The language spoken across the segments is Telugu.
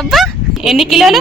అబ్బా ఎన్ని కిలోలు?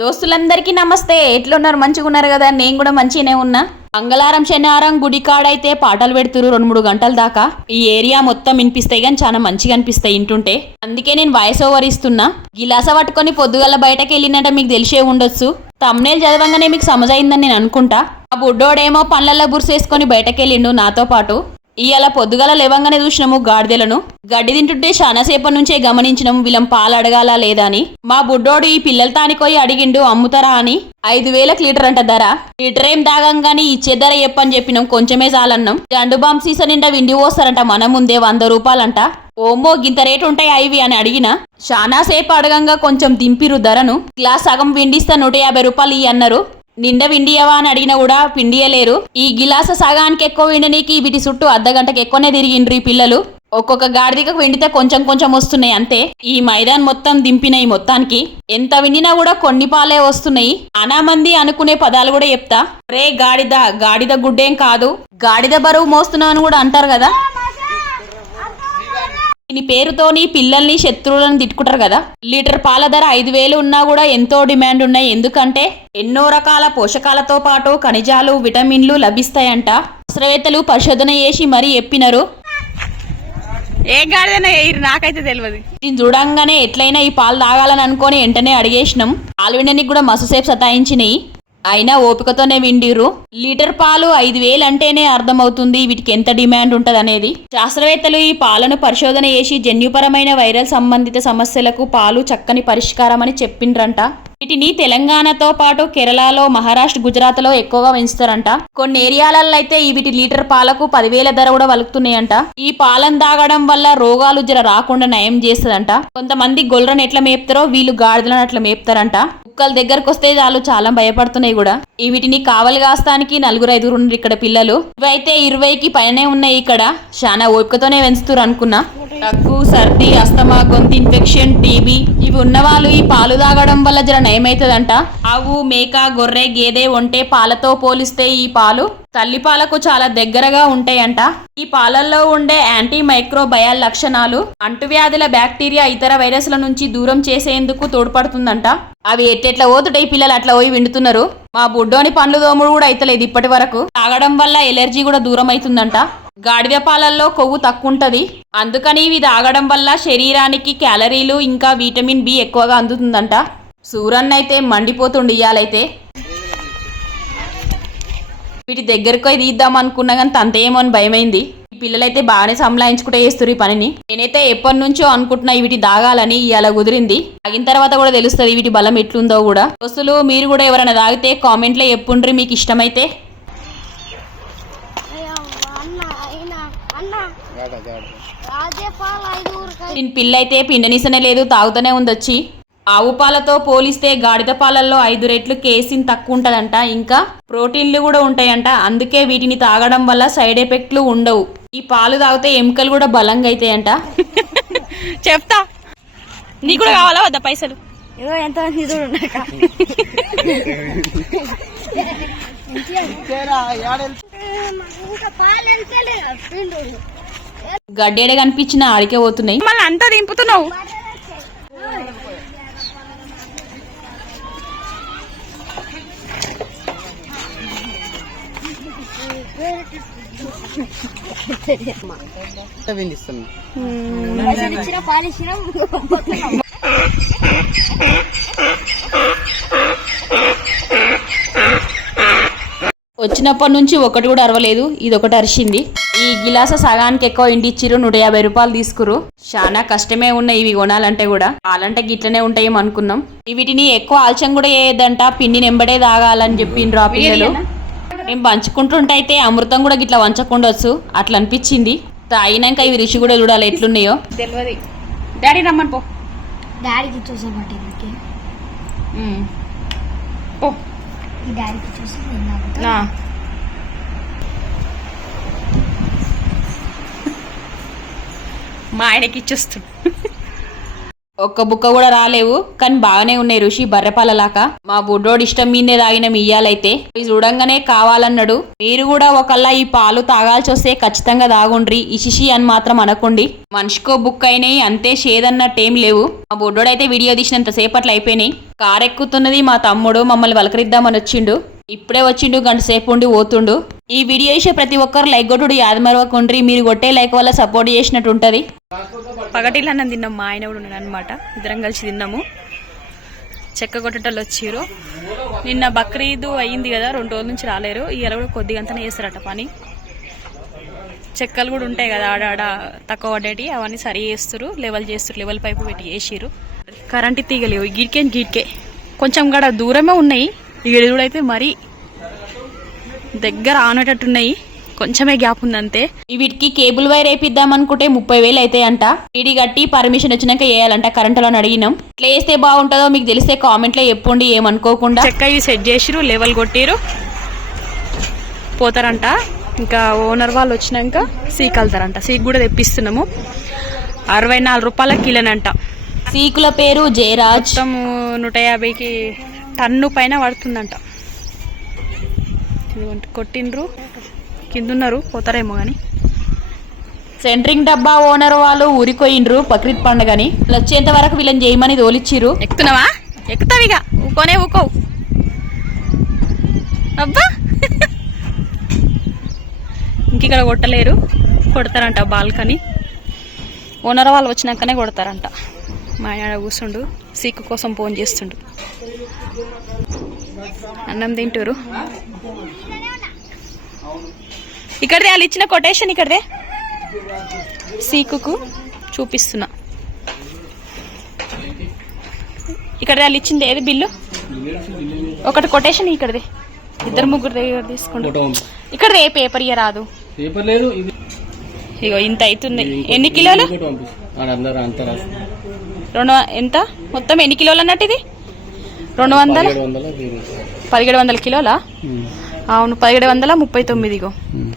దోస్తులందరికీ నమస్తే. ఎట్లున్నారు? మంచిగా ఉన్నారు కదా? నేను కూడా మంచిగానే ఉన్నా. మంగళవారం శనివారం గుడి కాడైతే పాటలు పెడుతురు రెండు మూడు గంటల దాకా. ఈ ఏరియా మొత్తం వినిపిస్తాయి కానీ చాలా మంచిగా అనిపిస్తాయి ఇంటుంటే అందుకే నేను వాయిస్ ఓవర్ ఇస్తున్నా. గిలాస పట్టుకొని పొద్దుగల బయటకు వెళ్ళినట్ట మీకు తెలిసే ఉండొచ్చు. తమ్నేల్ చదవంగానే మీకు సమజైందని నేను అనుకుంటా. ఆ బుడ్డోడేమో పళ్ళల్లో బుర్సేసుకొని బయటకెళ్ళిండు నాతో పాటు. ఇవాళ పొద్దుగల లేవంగానే చూసినాము గాడిదలను. గడ్డి తింటుంటే చాలాసేపటి నుంచే గమనించినాము వీళ్ళం పాలు లేదా అని మా బుడ్డోడు ఈ పిల్లల తానికోయి అడిగిండు అమ్ముతారా అని? ఐదు వేలకు లీటర్ అంట ధర. లీటర్ ఏం దాగంగాని ఇచ్చే ధర చెప్పని చెప్పినాం కొంచెమే చాలన్నాం. జండు బాంబ్ సీసన్ నిండా విండి పోస్తారంట మన ముందే వంద రూపాయలంట. ఓమో గింత రేటు ఉంటాయి అవి అని అడిగిన. చాలాసేపు అడగంగా కొంచెం దింపిరు ధరను. గ్లాస్ సగం విండిస్తా నూట యాభై రూపాయలు ఇవి అన్నారు. నిండా విండియవా అని అడిగినా కూడా పిండియలేరు ఈ గిలాస సగానికి ఎక్కువ విండనీకి వీటి చుట్టూ అర్ధ గంటకి ఎక్కువనే తిరిగిండ్రు ఈ పిల్లలు. ఒక్కొక్క గాడిదకు విండితే కొంచెం కొంచెం వస్తున్నాయి అంతే. ఈ మైదాన్ మొత్తం దింపినాయి మొత్తానికి. ఎంత విండినా కూడా కొన్ని పాలే వస్తున్నాయి. అనా మంది అనుకునే పదాలు కూడా చెప్తా. రే గాడిద గాడిద గుడ్డేం కాదు. గాడిద బరువు మోస్తున్నావు అని కూడా అంటారు కదా. దీని పేరుతోని పిల్లల్ని శత్రువులను తిట్టుకుంటారు కదా? లీటర్ పాల ధర ఐదు వేలు ఉన్నా కూడా ఎంతో డిమాండ్ ఉన్నాయి. ఎందుకంటే ఎన్నో రకాల పోషకాలతో పాటు ఖనిజాలు విటమిన్లు లభిస్తాయంట. శాస్త్రవేత్తలు పరిశోధన చేసి మరీ చెప్పినారు. ఏ నాకైతే తెలియదు దీన్ని చూడంగానే ఎట్లయినా ఈ పాలు తాగాలని అనుకొని వెంటనే అడిగేసినాం. పాలు వినడానికి కూడా మస్తుసేపు సతాయించినాయి. అయినా ఓపికతోనే విండిర్రు. లీటర్ పాలు ఐదు వేలు అంటేనే అర్థమవుతుంది వీటికి ఎంత డిమాండ్ ఉంటది అనేది శాస్త్రవేత్తలు ఈ పాలను పరిశోధన చేసి జన్యుపరమైన వైరల్ సంబంధిత సమస్యలకు పాలు చక్కని పరిష్కారం అని చెప్పిండ్రంట. వీటిని తెలంగాణతో పాటు కేరళలో మహారాష్ట్ర గుజరాత్లో ఎక్కువగా పెంచుతారంట. కొన్ని ఏరియాలలో అయితే ఈ వీటి లీటర్ పాలకు పదివేల ధర కూడా వలుకుతున్నాయంట. ఈ పాలను తాగడం వల్ల రోగాలు జర రాకుండా నయం చేస్తుందంట. కొంతమంది గొల్లను ఎట్లా మేపుతారో వీళ్ళు గాడిదలను అట్లా మేపుతారంట. కుక్కల దగ్గరకు వస్తే చాలు చాలా భయపడుతున్నాయి కూడా. ఈ వీటిని కావలి కాస్తానికి నలుగురు ఐదుగురు ఉన్నారు ఇక్కడ పిల్లలు. ఇవైతే ఇరవైకి పైనే ఉన్నాయి ఇక్కడ. చాలా ఓపికతోనే పెంచుతారు అనుకున్నా. దగ్గు సర్ది అస్తమా గొంతు ఇన్ఫెక్షన్ టీబీ ఇవి ఉన్నవాళ్ళు ఈ పాలు తాగడం వల్ల జర నయమవుతుందంట ఆవు మేక గొర్రె గేదె ఒంటే పాలతో పోలిస్తే ఈ పాలు తల్లి పాలకు చాలా దగ్గరగా ఉంటాయంట. ఈ పాలల్లో ఉండే యాంటీ మైక్రోబయాల్ లక్షణాలు అంటువ్యాధుల బ్యాక్టీరియా ఇతర వైరస్ల నుంచి దూరం చేసేందుకు తోడ్పడుతుందంట. అవి ఎట్టెట్లా ఓతుటై పిల్లలు అట్లా పోయి వింటున్నారు మా బుడ్డోని పండ్లు దోముడు కూడా అయితలేదు ఇప్పటి వరకు తాగడం వల్ల ఎలర్జీ కూడా దూరం అవుతుందంట గాడిద పాలల్లో కొవ్వు తక్కువ అందుకని ఇవి తాగడం వల్ల శరీరానికి క్యాలరీలు ఇంకా విటమిన్ బి ఎక్కువగా అందుతుందంట. సూరన్న అయితే మండిపోతుండు ఇయ్యాలైతే. వీటి దగ్గరకు తీద్దాం అనుకున్నా కానీ తంతేమో అని భయమైంది. ఈ పిల్లలైతే బాగానే సంలాయించుకుంటే చేస్తారు ఈ పనిని. నేనైతే ఎప్పటి నుంచో అనుకుంటున్నా వీటి దాగాలని ఇవాళ కుదిరింది. తాగిన తర్వాత కూడా తెలుస్తుంది వీటి బలం ఎట్లుందో కూడా. వస్తువులు మీరు కూడా ఎవరైనా తాగితే కామెంట్లో చెప్పుండ్రి మీకు ఇష్టమైతే అయ్యో, అన్న అయినా అన్న రాజే పాలు ఐదుగురికి దీని పిల్ల అయితే పిండనిసనే లేదు తాగుతూనే ఉంది వచ్చి ఆవు పాలతో పోలిస్తే గాడిద పాలల్లో ఐదు రెట్లు కేసిన్ తక్కువ ఉంటదంట ఇంకా? ప్రోటీన్లు కూడా ఉంటాయంట అందుకే వీటిని తాగడం వల్ల సైడ్ ఎఫెక్ట్లు ఉండవు. ఈ పాలు తాగితే ఎముకలు కూడా బలంగా అవుతాయంట చెప్తా. నీకు కూడా కావాలా వద్దా పైసలు? ఎంత గడ్డేడ కనిపించిన ఆడికే పోతున్నాయి. మళ్ళీ అంతా దింపుతున్నావు? వచ్చినప్పటి నుంచి ఒకటి కూడా అరవలేదు ఇది ఒకటి అరిచింది. ఈ గిలాస సగానికి ఎక్కువ ఇంటి ఇచ్చిర్రు నూట యాభై రూపాయలు తీసుకురు చాలా కష్టమే ఉన్నాయి ఇవి కొనాలంటే కూడా. పాలంటే గిట్లనే ఉంటాయేమో అనుకున్నాం. వీటిని ఎక్కువ ఆల్చం కూడా చేయొద్దంట పిండి నెంబడే తాగాలని చెప్పిండ్రు ఆ పిల్లలు. మేము పంచుకుంటుంటే అయితే అమృతం కూడా గిట్లా వంచకుండొచ్చు అట్లా అనిపించింది. తాగినాక ఇవి రుచి కూడా చూడాలి ఎట్లున్నాయో. తెలియదు డాడీ రమ్మని పో. డాడీకి. పో. ఈ డాడీకి ఇచ్చేసి నేను తాగుతా. నా. మా ఆయనకి ఇచ్చేస్తాడు ఒక్క బుక్క కూడా రాలేవు కానీ బాగానే ఉన్నాయి ఋషి బర్రెపాలలాక మా బుడ్డోడు ఇష్టం మీదే తాగిన ఇయ్యాలైతే ఇవి చూడంగానే కావాలన్నాడు. మీరు కూడా ఒకళ్ళ ఈ పాలు తాగాల్సి వస్తే ఖచ్చితంగా తాగుండ్రి ఇషిషి అని మాత్రం అనకుండి. మనిషికో బుక్ అయినాయి అంతే షేదన్నట్టేం లేవు. మా బుడ్డోడైతే వీడియో తీసినంత సేపట్లో అయిపోయినాయి. కారెక్కుతున్నది మా తమ్ముడు మమ్మల్ని వలకరిద్దామని వచ్చిండు. ఇప్పుడే వచ్చిండు గంట సేపు ఉండి పోతుండు. ఈ వీడియో ఇచ్చే ప్రతి ఒక్కరు లైక్ కొట్టుడు యాదమరవకుండ్రి. మీరు కొట్టే లైక్ వల్ల సపోర్ట్ చేసినట్టు ఉంటుంది పగటిలో అన్నం తిన్నాం మా ఆయన కూడా ఉన్నాడు అనమాట ఇద్దరం కలిసి తిన్నాము. చెక్క కొట్టేటోళ్ళు వచ్చారు నిన్న బక్రీద్ అయ్యింది కదా రెండు రోజుల నుంచి రాలేరు. ఇవాళ కూడా కొద్దిగా అంతనే చేస్తారట పని. చెక్కలు కూడా ఉంటాయి కదా ఆడాడ తక్కువ పడేటి అవన్నీ సరి చేస్తారు లెవెల్ చేస్తారు లెవెల్ పైపు పెట్టి చేసిరు కరెంటు తీగలేవు గిడికే గిడికే కొంచెం గడ దూరమే ఉన్నాయి. ఈడ అయితే మరీ దగ్గర ఆనేటట్టున్నాయి. కొంచెమే గ్యాప్ ఉంది అంతే వీటికి కేబుల్ వైర్ వేపిద్దాం అనుకుంటే ముప్పై వేలు అవుతాయంట ఇడి కట్టి పర్మిషన్ వచ్చినాక వేయాలంట కరెంటులో అడిగినాం. ఇట్లా వేస్తే బాగుంటుందో మీకు తెలిస్తే కామెంట్లో చెప్పండి ఏమనుకోకుండా. చెక్క ఇవి సెట్ చేసిరు లెవెల్ కొట్టిరు పోతారంట. ఇంకా ఓనర్ వాళ్ళు వచ్చినాక సీక్ వెళ్తారంట సీక్ కూడా తెప్పిస్తున్నాము. అరవై నాలుగు రూపాయల కిలోనంట. సీకుల పేరు జయరాజ్. నూట యాభైకి టన్ను పైన పడుతుందంట. కొట్టిండ్రు. కిందున్నారు పోతారేమో కానీ సెంట్రింగ్ డబ్బా ఓనర్ వాళ్ళు ఊరికోయిండ్రు బక్రీద్ పండుగని. వచ్చేంత వరకు వీళ్ళని చేయమని తోలిచ్చిర్రు. ఎక్కుతున్నావా? ఎక్కుతావు ఇక. ఊకోనే ఊకోవు అబ్బా. ఇంక ఇక్కడ కొట్టలేరు. కొడతారంట బాల్కనీ. ఓనర్ వాళ్ళు వచ్చినాకనే కొడతారంట. మా ఆయన కూర్చుండు సీకు కోసం ఫోన్ చేస్తుండు. అన్నం తింటారు ఇక్కడదే వాళ్ళు ఇచ్చిన కొటేషన్ ఇక్కడదే సీకుకు చూపిస్తున్నా. ఇక్కడ వాళ్ళు ఇచ్చింది ఏది బిల్లు? ఒకటి కొటేషన్ ఇక్కడది ఇద్దరు ముగ్గురు దగ్గర తీసుకుంటా. ఇక్కడ ఏ పేపర్ ఇయ్య రాదు. పేపర్ లేదు ఇగో ఇంత అవుతుంది. ఎన్ని కిలోలు? రెండు ఎంత? మొత్తం ఎన్ని కిలోలు అన్నట్టు ఇది? రెండు వందల? పదిహేడు వందల కిలోలా. అవును పదిహేడు వందల ముప్పై తొమ్మిది ఇగో. ఉమ్.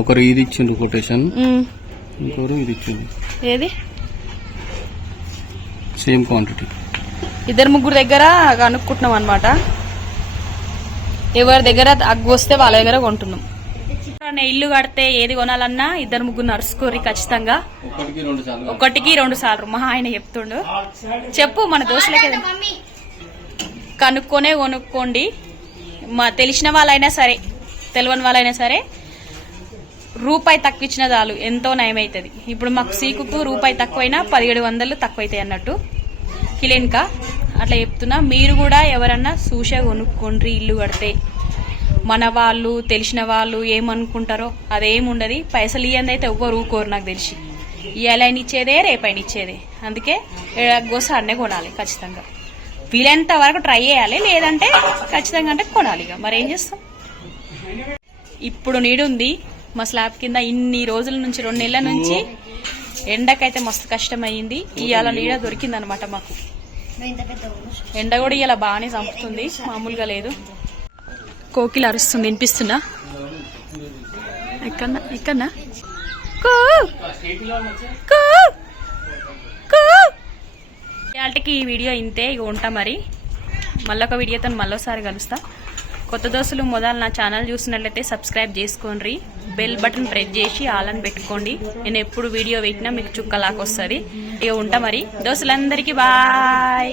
ఒకరు ఇది ఇచ్చిండు కొటేషన్. ఇంకోరు ఇది ఇచ్చిండు ఏది? సేమ్ క్వాంటిటీ ఇద్దరు ముగ్గురు దగ్గర కనుక్కుంటున్నాం అనమాట ఎవరి దగ్గర అగ్గు వస్తే వాళ్ళ దగ్గర కొంటున్నాం. నేను ఇల్లు కడితే ఏది కొనాలన్నా ఇద్దరు ముగ్గురు నడుచుకోరి ఖచ్చితంగా. ఒకటికి రెండు సార్లు ఒకటికి రెండు సార్లు. మహా ఆయన చెప్తుండు. చెప్పు మన దోశలకి కనుక్కొనే కొనుక్కోండి. మా తెలిసిన వాళ్ళైనా సరే తెలియని వాళ్ళైనా సరే రూపాయి తక్కువ ఇచ్చిన చాలు ఎంతో నయమవుతుంది ఇప్పుడు మాకు సీకుకు రూపాయి తక్కువైనా పదిహేడు వందలు తక్కువైతాయి అన్నట్టు. కిలెన్కా అట్లా చెప్తున్నా. మీరు కూడా ఎవరన్నా చూసే కొనుక్కోండి ఇల్లు కడితే. మన వాళ్ళు తెలిసిన వాళ్ళు ఏమనుకుంటారో అదేం ఉండదు. పైసలు ఇయ్యంది అయితే ఎవ్వరు ఊకోరు నాకు తెలిసి. ఇవాళ ఇచ్చేదే రేపైన ఇచ్చేదే. అందుకే గోస అన్నే కొనాలి ఖచ్చితంగా. వీలైనంత వరకు ట్రై చేయాలి లేదంటే ఖచ్చితంగా అంటే కొనాలి ఇక. మరి ఏం చేస్తాం? ఇప్పుడు నీడుంది. మా స్లాబ్ కింద ఇన్ని రోజుల నుంచి రెండు నెలల నుంచి ఎండకైతే మస్తు కష్టం ఇవాళ నీడ దొరికింది అనమాట మాకు. ఎండ కూడా ఇలా బాగానే చంపుతుంది. మామూలుగా లేదు. కోకిల అరుస్తుంది వినిపిస్తున్నా ఎక్కన్నా ఎక్కన్నా కూ! ఇవాళకి ఈ వీడియో ఇంతే ఇక ఉంటా మరి. మళ్ళొక వీడియోతో మళ్ళోసారి కలుస్తా. కొత్త దోశలు మొదలు నా ఛానల్ చూసినట్లయితే సబ్స్క్రైబ్ చేసుకోండి. బెల్ బటన్ ప్రెస్ చేసి ఆల్ అని పెట్టుకోండి. నేను ఎప్పుడు వీడియో పెట్టినా మీకు చుక్కలాకొస్తుంది ఇక ఉంటా మరి. దోశలందరికీ బాయ్.